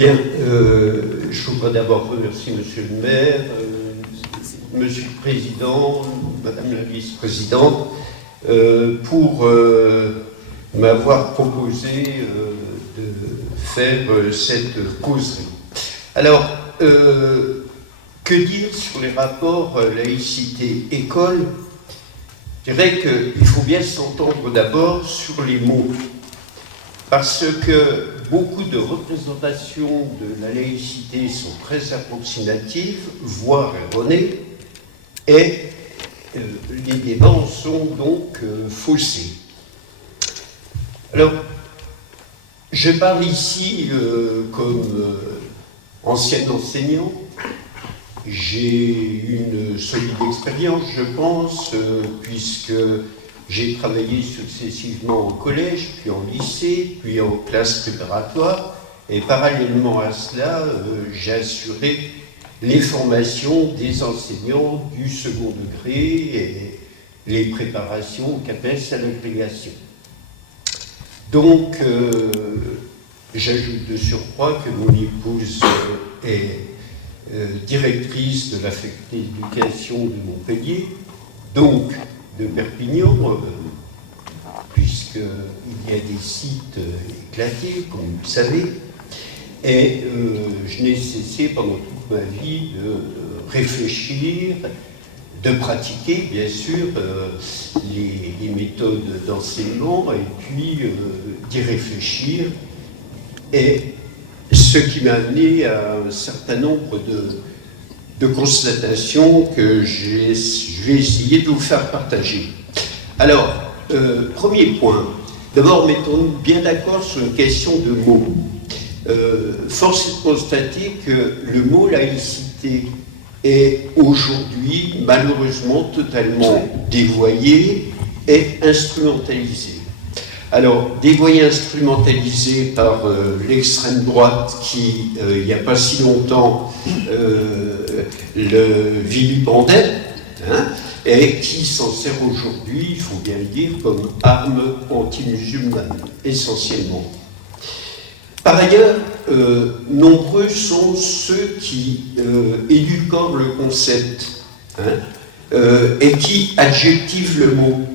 Bien, je voudrais d'abord remercier Monsieur le maire, Monsieur le Président, Madame la Vice-Présidente, pour m'avoir proposé de faire cette causerie. Alors, que dire sur les rapports laïcité-école? Je dirais qu'il faut bien s'entendre d'abord sur les mots, parce que beaucoup de représentations de la laïcité sont très approximatives, voire erronées, et les débats en sont donc faussés. Alors, je parle ici comme ancien enseignant. J'ai une solide expérience, je pense, puisque j'ai travaillé successivement au collège, puis en lycée, puis en classe préparatoire, et parallèlement à cela, j'ai assuré les formations des enseignants du second degré et les préparations au CAPES à l'agrégation. Donc, j'ajoute de surcroît que mon épouse est directrice de la faculté d'éducation de Montpellier, donc de Perpignan, puisqu'il y a des sites éclatés, comme vous le savez, et je n'ai cessé pendant toute ma vie de réfléchir, de pratiquer, bien sûr, les méthodes d'enseignement, et puis d'y réfléchir, et ce qui m'a amené à un certain nombre de constatations que je vais essayer de vous faire partager. Alors, premier point, d'abord mettons-nous bien d'accord sur une question de mots. Force est de constater que le mot laïcité est aujourd'hui malheureusement totalement dévoyé et instrumentalisé. Alors, dévoyé, instrumentalisé par l'extrême droite qui, il n'y a pas si longtemps, le vilipendait, hein, et qui s'en sert aujourd'hui, il faut bien le dire, comme arme anti-musulmane, essentiellement. Par ailleurs, nombreux sont ceux qui édulcorent le concept, hein, et qui adjectivent le mot.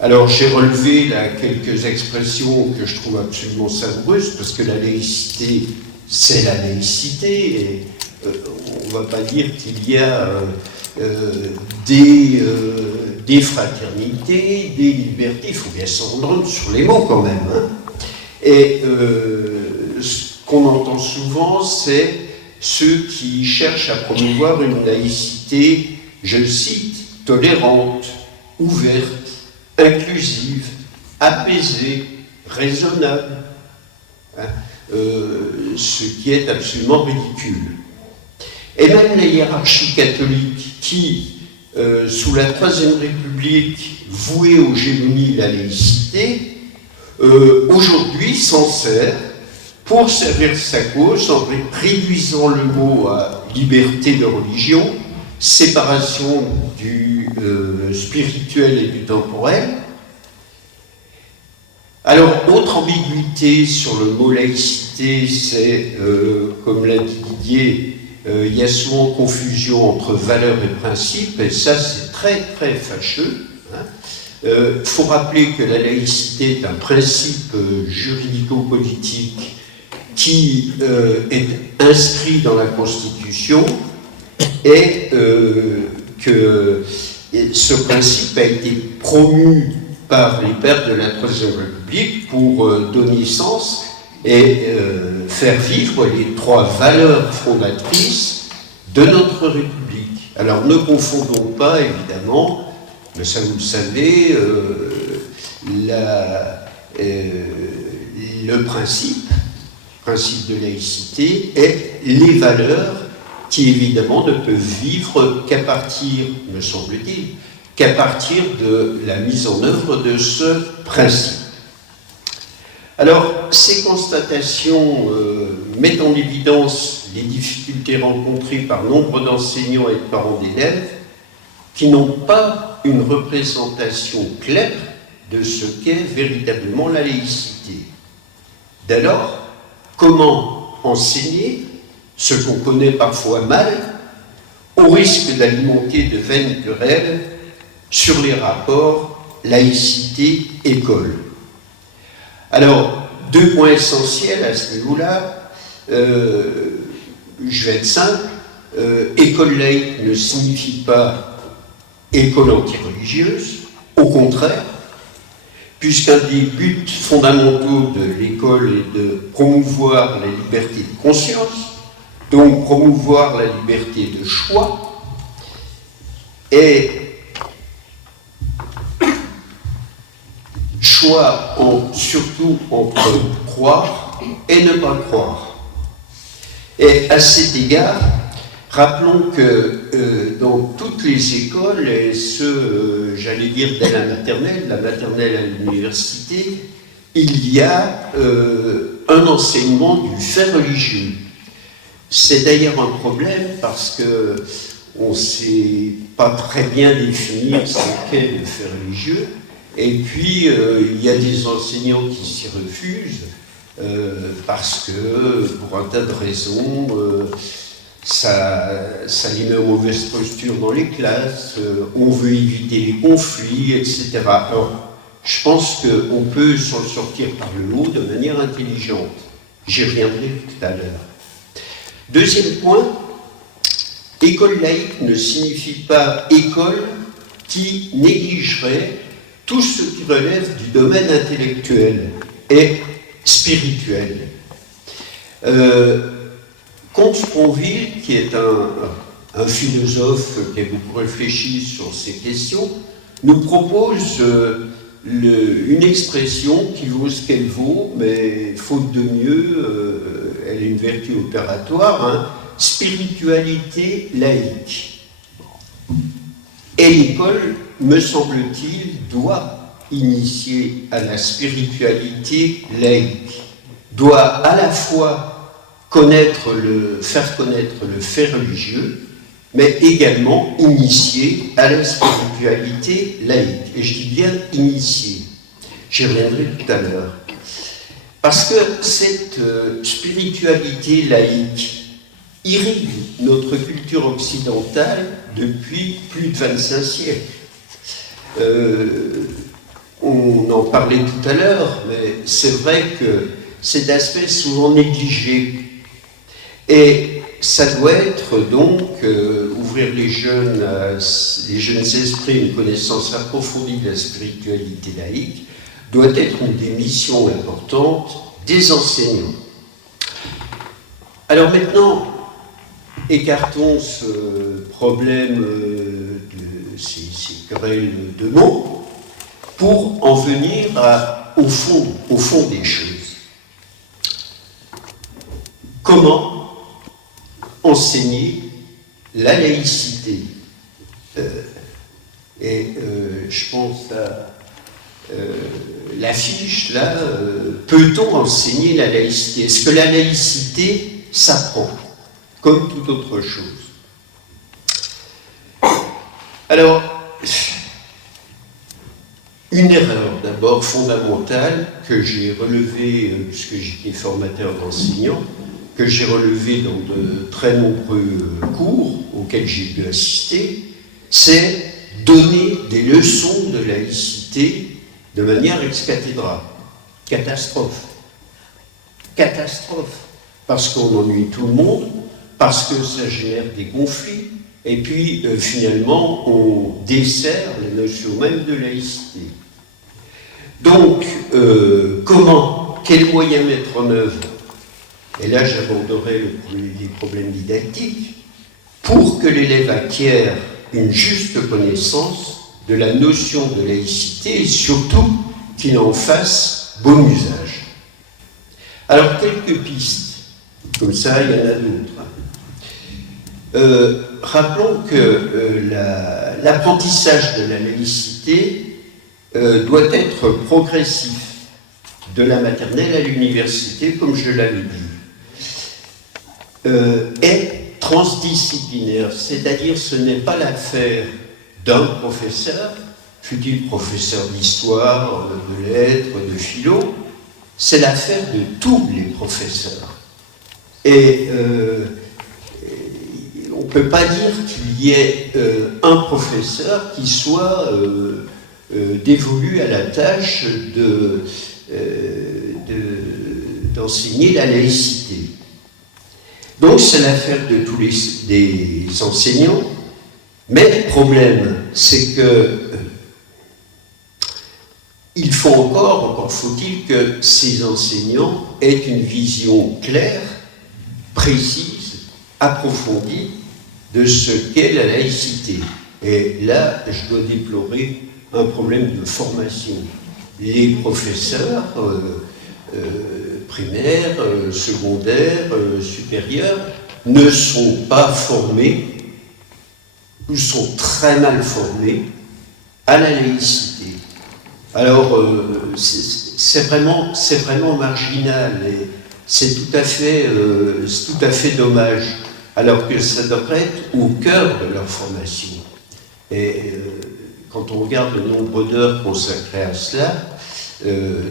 Alors j'ai relevé là quelques expressions que je trouve absolument savoureuses, parce que la laïcité, c'est la laïcité, et on ne va pas dire qu'il y a des fraternités, des libertés, il faut bien s'entendre sur les mots quand même. Hein. Et ce qu'on entend souvent, c'est ceux qui cherchent à promouvoir une laïcité, je le cite, tolérante, ouverte, inclusive, apaisée, raisonnable, hein, ce qui est absolument ridicule. Et même la hiérarchie catholique qui, sous la Troisième République, vouait aux gémonies la laïcité, aujourd'hui s'en sert pour servir sa cause en réduisant le mot à liberté de religion, séparation du spirituel et du temporel. Alors, autre ambiguïté sur le mot laïcité, c'est, comme l'a dit Didier, il y a souvent confusion entre valeurs et principes, et ça c'est très très fâcheux. Hein. Faut rappeler que la laïcité est un principe juridico-politique qui est inscrit dans la Constitution, et que ce principe a été promu par les pères de la Troisième République pour donner sens et faire vivre les trois valeurs fondatrices de notre République. Alors ne confondons pas, évidemment, mais ça vous le savez, le principe de laïcité et les valeurs qui évidemment ne peuvent vivre qu'à partir, me semble-t-il, qu'à partir de la mise en œuvre de ce principe. Alors, ces constatations mettent en évidence les difficultés rencontrées par nombre d'enseignants et de parents d'élèves qui n'ont pas une représentation claire de ce qu'est véritablement la laïcité. Dès lors, comment enseigner ce qu'on connaît parfois mal, au risque d'alimenter de vaines querelles sur les rapports laïcité-école. Alors, 2 points essentiels à ce niveau-là. Je vais être simple. École laïque ne signifie pas école antireligieuse, au contraire, puisqu'un des buts fondamentaux de l'école est de promouvoir la liberté de conscience, donc promouvoir la liberté de choix, et choix surtout entre croire et ne pas croire. Et à cet égard, rappelons que dans toutes les écoles, et j'allais dire dès la maternelle à l'université, il y a un enseignement du fait religieux. C'est d'ailleurs un problème parce qu'on ne sait pas très bien définir ce qu'est le fait religieux, et puis il y a des enseignants qui s'y refusent parce que, pour un tas de raisons, ça les met en mauvaise posture dans les classes, on veut éviter les conflits, etc. Alors, je pense qu'on peut s'en sortir par le haut de manière intelligente. J'y reviendrai tout à l'heure. Deuxième point, école laïque ne signifie pas école qui négligerait tout ce qui relève du domaine intellectuel et spirituel. Comte Sponville, qui est un philosophe qui a beaucoup réfléchi sur ces questions, nous propose une expression qui vaut ce qu'elle vaut, mais faute de mieux, elle a une vertu opératoire, hein, spiritualité laïque. Et l'école, me semble-t-il, doit initier à la spiritualité laïque, doit à la fois faire connaître le fait religieux, mais également initier à la spiritualité laïque. Et je dis bien initier. J'y reviendrai tout à l'heure. Parce que cette spiritualité laïque irrigue notre culture occidentale depuis plus de 25 siècles. On en parlait tout à l'heure, mais c'est vrai que cet aspect est souvent négligé. Et ça doit être donc ouvrir les jeunes esprits à une connaissance approfondie de la spiritualité laïque, doit être une des missions importantes des enseignants. Alors maintenant, écartons ce problème de ces querelles de mots pour en venir au fond des choses. Comment enseigner la laïcité? Je pense à l'affiche là, peut-on enseigner la laïcité? Est-ce que la laïcité s'apprend comme toute autre chose? Alors, une erreur d'abord fondamentale que j'ai relevée, puisque j'étais formateur d'enseignants, que j'ai relevée dans de très nombreux cours auxquels j'ai pu assister, c'est donner des leçons de laïcité de manière ex cathedra. Catastrophe. Catastrophe. Parce qu'on ennuie tout le monde, parce que ça génère des conflits, et puis finalement on dessert la notion même de laïcité. Donc, quels moyens mettre en œuvre? Et là j'aborderai les problèmes didactiques, pour que l'élève acquiert une juste connaissance de la notion de laïcité et surtout qu'il en fasse bon usage. Alors, quelques pistes, comme ça il y en a d'autres. Rappelons que l'apprentissage de la laïcité doit être progressif, de la maternelle à l'université, comme je l'avais dit, est transdisciplinaire, c'est-à-dire ce n'est pas l'affaire d'un professeur, fut-il professeur d'histoire, de lettres, de philo, c'est l'affaire de tous les professeurs. Et on ne peut pas dire qu'il y ait un professeur qui soit dévolu à la tâche d'enseigner la laïcité. Donc c'est l'affaire de tous des enseignants, mais le problème, c'est que il faut encore faut-il que ces enseignants aient une vision claire, précise, approfondie de ce qu'est la laïcité. Et là, je dois déplorer un problème de formation. Les professeurs primaires, secondaires, supérieurs ne sont pas formés, ou sont très mal formés à la laïcité. Alors, c'est vraiment marginal et c'est tout à fait dommage, alors que ça devrait être au cœur de leur formation. Et quand on regarde le nombre d'heures consacrées à cela,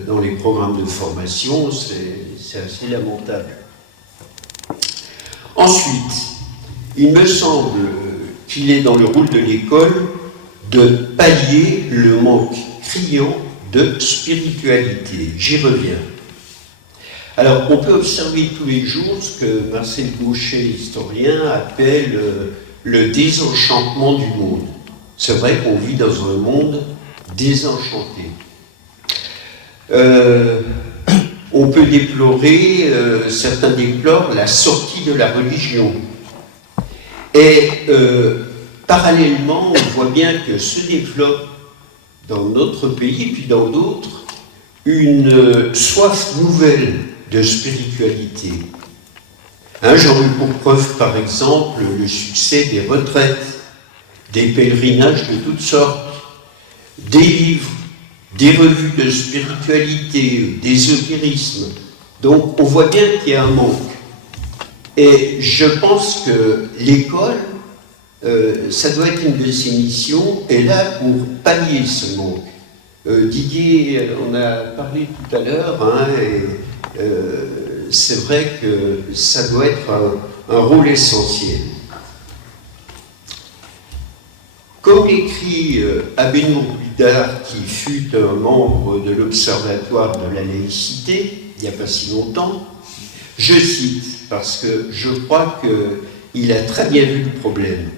dans les programmes de formation, c'est assez lamentable. Ensuite, il me semble qu'il est dans le rôle de l'école de pallier le manque criant de spiritualité. J'y reviens. Alors, on peut observer tous les jours ce que Marcel Gauchet, historien, appelle le désenchantement du monde. C'est vrai qu'on vit dans un monde désenchanté. On peut déplorer, certains déplorent la sortie de la religion. Et parallèlement, on voit bien que se développe dans notre pays, puis dans d'autres, une soif nouvelle de spiritualité. J'en ai pour preuve, par exemple, le succès des retraites, des pèlerinages de toutes sortes, des livres, des revues de spiritualité, d'ésotérisme. Donc on voit bien qu'il y a un manque. Et je pense que l'école, ça doit être une de ses missions, est là pour pallier ce manque. Didier en a parlé tout à l'heure, et c'est vrai que ça doit être un rôle essentiel. Comme écrit Abénour Bidard, qui fut un membre de l'Observatoire de la laïcité, il n'y a pas si longtemps, je cite, parce que je crois qu'il a très bien vu le problème.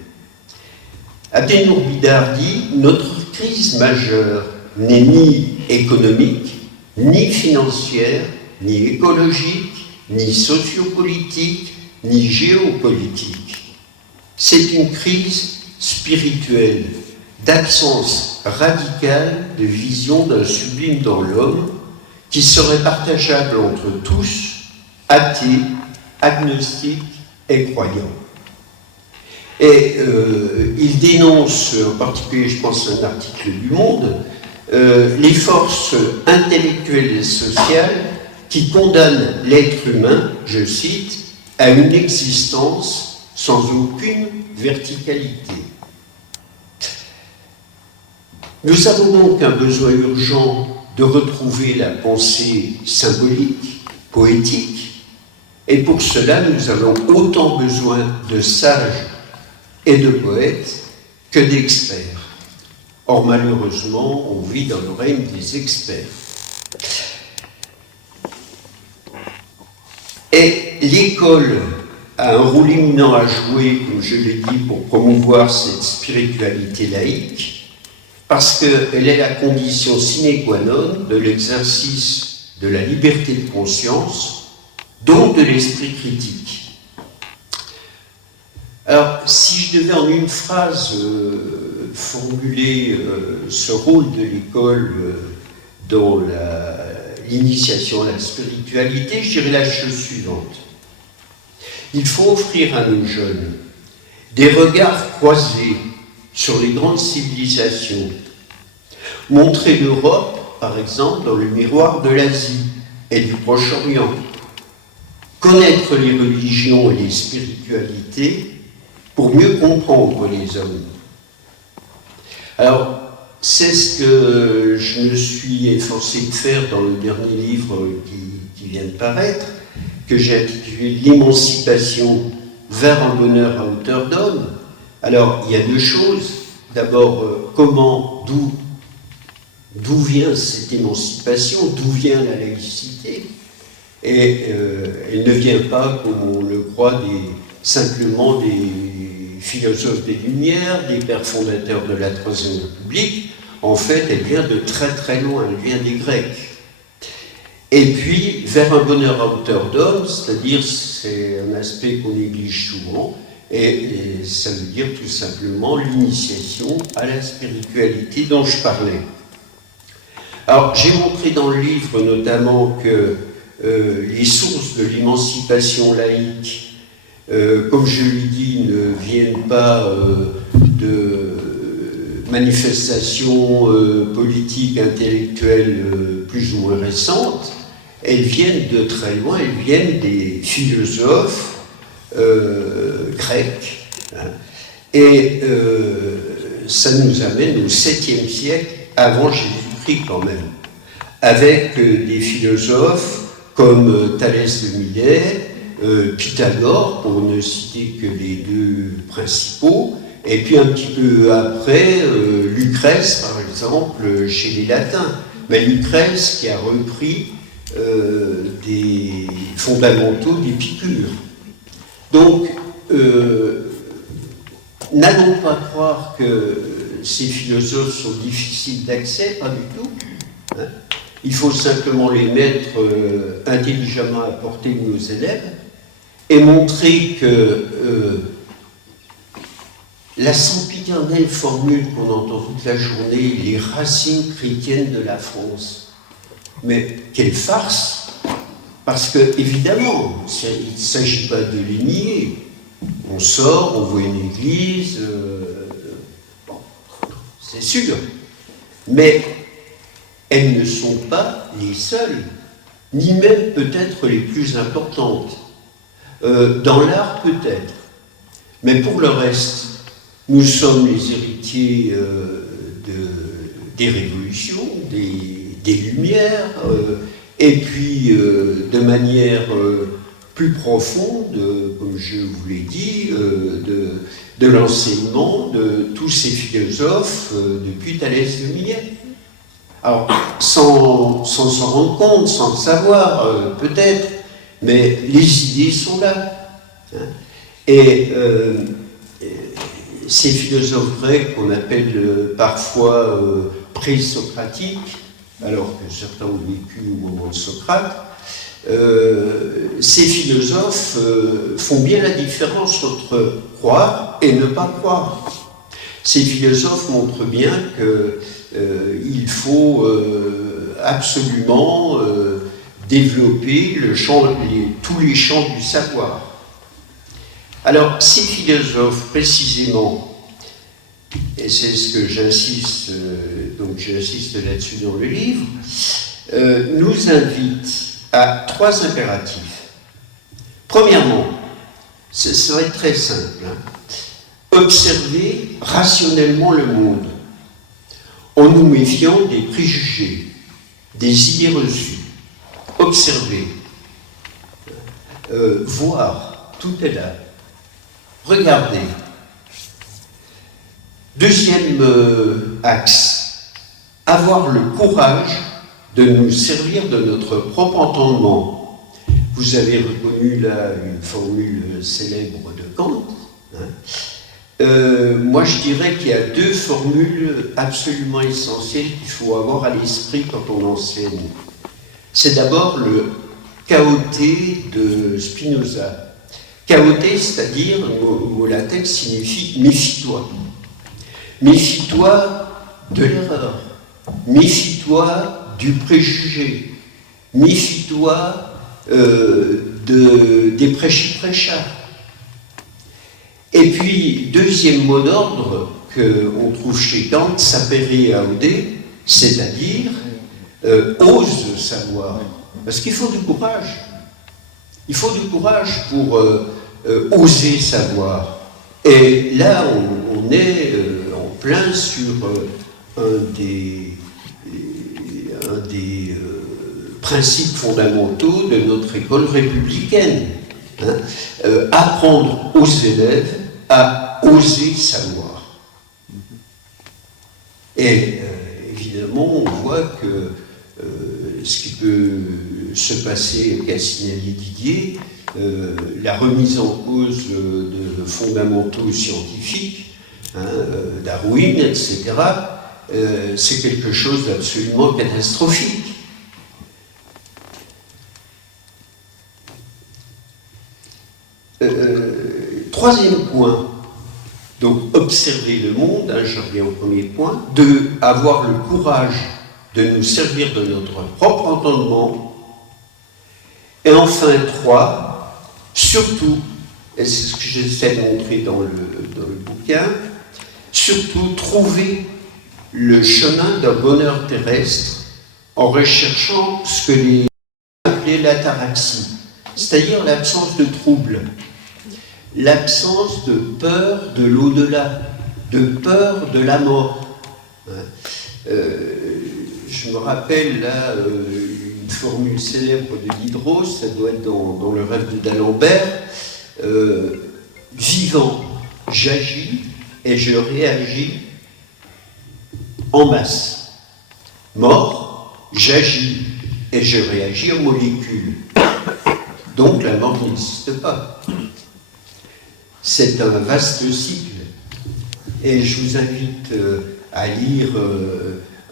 Abénour Bidard dit « Notre crise majeure n'est ni économique, ni financière, ni écologique, ni sociopolitique, ni géopolitique. C'est une crise spirituelle, d'absence radicale de vision d'un sublime dans l'homme qui serait partageable entre tous, athées, agnostiques et croyants. » Et il dénonce, en particulier, je pense à un article du Monde, les forces intellectuelles et sociales qui condamnent l'être humain, je cite, à une existence sans aucune verticalité. Nous avons donc un besoin urgent de retrouver la pensée symbolique, poétique, et pour cela nous avons autant besoin de sages et de poètes que d'experts. Or malheureusement, on vit dans le règne des experts. Et l'école a un rôle éminent à jouer, comme je l'ai dit, pour promouvoir cette spiritualité laïque, parce qu'elle est la condition sine qua non de l'exercice de la liberté de conscience, donc de l'esprit critique. Alors, si je devais en une phrase formuler ce rôle de l'école dans l'initiation à la spiritualité, je dirais la chose suivante. Il faut offrir à nos jeunes des regards croisés sur les grandes civilisations, montrer l'Europe, par exemple, dans le miroir de l'Asie et du Proche-Orient, connaître les religions et les spiritualités pour mieux comprendre les hommes. Alors, c'est ce que je me suis efforcé de faire dans le dernier livre qui vient de paraître, que j'ai intitulé « L'émancipation vers un bonheur à hauteur d'homme ». Alors, il y a deux choses. D'abord, d'où vient cette émancipation, d'où vient la laïcité? Et elle ne vient pas, comme on le croit, simplement des philosophes des Lumières, des pères fondateurs de la Troisième République. En fait, elle vient de très très loin, elle vient des Grecs. Et puis, vers un bonheur à hauteur d'homme, c'est-à-dire, c'est un aspect qu'on néglige souvent, et ça veut dire tout simplement l'initiation à la spiritualité dont je parlais. Alors, j'ai montré dans le livre notamment que les sources de l'émancipation laïque, comme je l'ai dit, ne viennent pas de manifestations politiques, intellectuelles plus ou moins récentes. Elles viennent de très loin, elles viennent des philosophes grecs. Hein. Et ça nous amène au 7e siècle avant Jésus-Christ quand même, avec des philosophes comme Thalès de Milet, Pythagore, pour ne citer que les deux principaux, et puis un petit peu après, Lucrèce, par exemple, chez les Latins. Mais Lucrèce qui a repris des fondamentaux d'Épicure. Donc, n'allons pas croire que ces philosophes sont difficiles d'accès, pas du tout. Hein. Il faut simplement les mettre intelligemment à portée de nos élèves et montrer que la sempiternelle formule qu'on entend toute la journée, les racines chrétiennes de la France, mais quelle farce! Parce que, évidemment, il ne s'agit pas de les nier. On sort, on voit une église, bon, c'est sûr. Mais elles ne sont pas les seules, ni même peut-être les plus importantes. Dans l'art, peut-être. Mais pour le reste, nous sommes les héritiers des révolutions, des Lumières, et puis de manière plus profonde, comme je vous l'ai dit, de l'enseignement de tous ces philosophes depuis Thalès de Milet. Alors, sans s'en rendre compte, sans le savoir, peut-être, mais les idées sont là. Hein. Et ces philosophes grecs qu'on appelle parfois présocratiques, alors que certains ont vécu au moment de Socrate, ces philosophes font bien la différence entre croire et ne pas croire. Ces philosophes montrent bien qu'il faut absolument développer tous les champs du savoir. Alors, ces philosophes, précisément, et c'est ce que j'insiste, donc j'insiste là-dessus dans le livre, nous invitent à 3 impératifs. Premièrement, ça va être très simple, hein, observer rationnellement le monde, en nous méfiant des préjugés, des idées reçues. Observer, voir, tout est là. Regardez. Deuxième axe, avoir le courage de nous servir de notre propre entendement. Vous avez reconnu là une formule célèbre de Kant. Hein. Moi, je dirais qu'il y a 2 formules absolument essentielles qu'il faut avoir à l'esprit quand on enseigne. C'est d'abord le chaoté de Spinoza. Chaoté, c'est-à-dire, le mot latin signifie méfie-toi. Méfie-toi de l'erreur. Méfie-toi du préjugé. Méfie-toi des prêchis-prêchats. Et puis, deuxième mot d'ordre qu'on trouve chez Kant, sapere aude, c'est-à-dire ose savoir. Parce qu'il faut du courage. Il faut du courage pour oser savoir. Et là, on est en plein sur un des principes fondamentaux de notre école républicaine. Hein, apprendre aux élèves à oser savoir. Et évidemment, on voit que ce qui peut se passer, qu'a signalé Didier, la remise en cause de fondamentaux scientifiques, hein, Darwin, etc., c'est quelque chose d'absolument catastrophique. Troisième point, donc observer le monde, hein, je reviens au premier point. 2, avoir le courage de nous servir de notre propre entendement. Et enfin 3, surtout, et c'est ce que j'essaie de montrer dans le bouquin, surtout trouver le chemin d'un bonheur terrestre en recherchant ce que les appelaient l'ataraxie, c'est-à-dire l'absence de trouble, l'absence de peur de l'au-delà, de peur de la mort. Je me rappelle là une formule célèbre de Diderot, ça doit être dans le rêve d'Alembert, vivant, j'agis et je réagis en masse. Mort, j'agis et je réagis en molécules. Donc la mort n'existe pas. C'est un vaste cycle. Et je vous invite à lire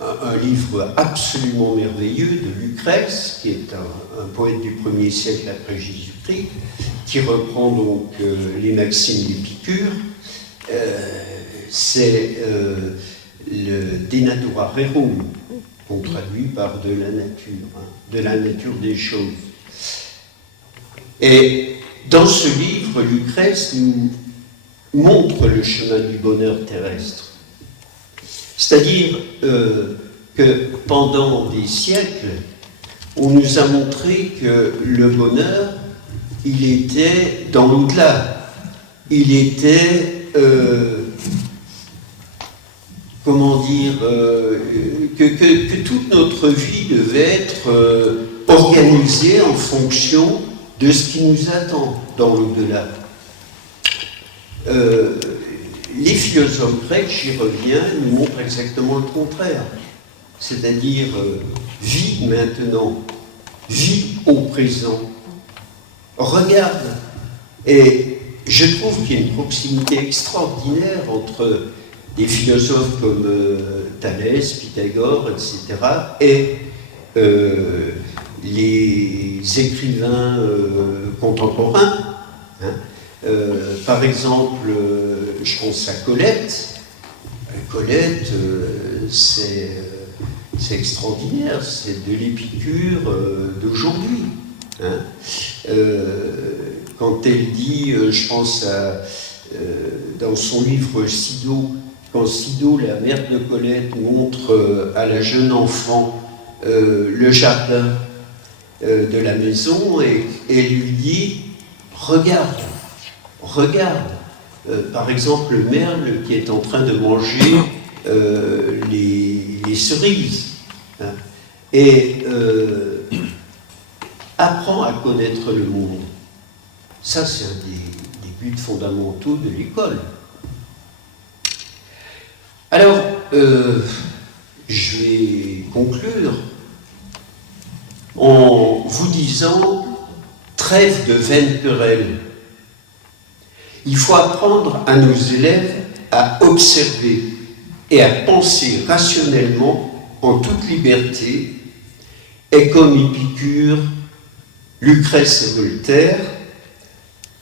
un livre absolument merveilleux de Lucrèce, qui est un poète du 1er siècle après Jésus-Christ, qui reprend donc les maximes d'Épicure. C'est le De Natura Rerum, qu'on traduit par de la nature, hein, de la nature des choses. Et dans ce livre, Lucrèce nous montre le chemin du bonheur terrestre. C'est-à-dire que pendant des siècles, on nous a montré que le bonheur, il était dans l'au-delà. Il était, comment dire, que toute notre vie devait être organisée en fonction de ce qui nous attend dans l'au-delà. Les philosophes grecs, j'y reviens, nous montrent exactement le contraire. C'est-à-dire, vis maintenant, vis au présent, regarde. Et je trouve qu'il y a une proximité extraordinaire entre des philosophes comme Thalès, Pythagore, etc., et les écrivains contemporains. Hein. Par exemple, je pense à Colette. Colette, c'est extraordinaire, c'est de l'Épicure d'aujourd'hui. Hein. Quand elle dit, je pense à, dans son livre Sido, quand Sido, la mère de Colette, montre à la jeune enfant le jardin de la maison et lui dit « Regarde, regarde ». Par exemple, le merle qui est en train de manger les cerises. Hein, et apprend à connaître le monde. Ça, c'est un des buts fondamentaux de l'école. Alors, je vais conclure en vous disant trêve de vaines querelles. Il faut apprendre à nos élèves à observer et à penser rationnellement en toute liberté, et comme Épicure, Lucrèce et Voltaire,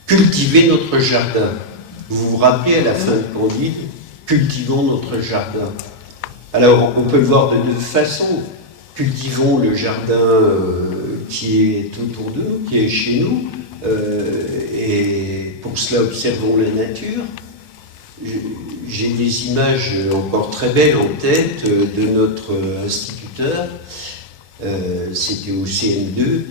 cultiver notre jardin. Vous vous rappelez à la fin de Candide, cultivons notre jardin. Alors on peut le voir de deux façons. Cultivons le jardin qui est autour de nous, qui est chez nous, et pour cela observons la nature. J'ai des images encore très belles en tête de notre instituteur, c'était au CM2,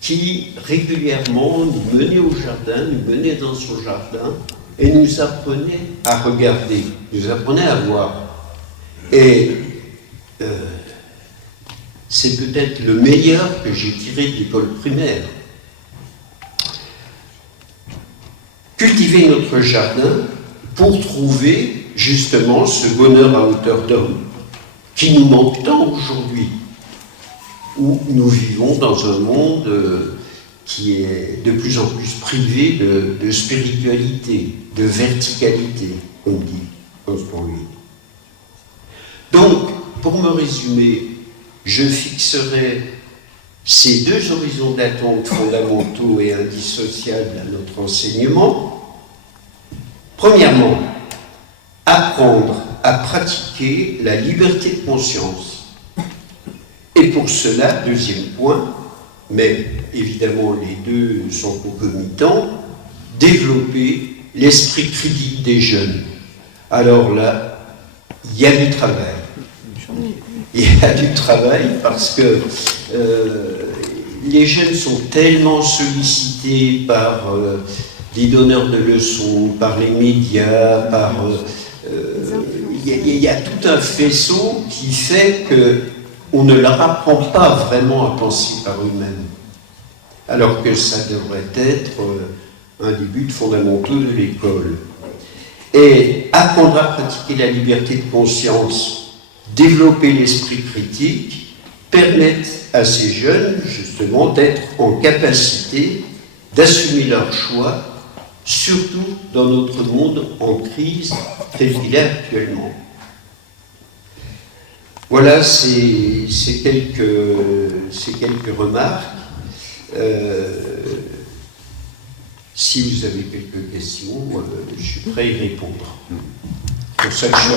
qui régulièrement nous menait au jardin, nous menait dans son jardin et nous apprenait à regarder, nous apprenait à voir. Et c'est peut-être le meilleur que j'ai tiré de l'école primaire. Cultiver notre jardin pour trouver justement ce bonheur à hauteur d'homme qui nous manque tant aujourd'hui, où nous vivons dans un monde qui est de plus en plus privé de spiritualité, de verticalité, on dit, aujourd'hui. Donc, pour me résumer, je fixerai ces deux horizons d'attente fondamentaux et indissociables à notre enseignement. Premièrement, apprendre à pratiquer la liberté de conscience. Et pour cela, deuxième point, mais évidemment les deux sont concomitants, développer l'esprit critique des jeunes. Alors là, il y a du travail. Il y a du travail parce que les jeunes sont tellement sollicités par des donneurs de leçons, par les médias, par... il y a tout un faisceau qui fait qu'on ne leur apprend pas vraiment à penser par eux-mêmes, alors que ça devrait être un des buts fondamentaux de l'école. Et apprendre à pratiquer la liberté de conscience, développer l'esprit critique, permettent à ces jeunes, justement, d'être en capacité d'assumer leurs choix, surtout dans notre monde en crise tel qu'il est actuellement. Voilà ces quelques remarques. Si vous avez quelques questions, je suis prêt à y répondre. C'est pour ça que je suis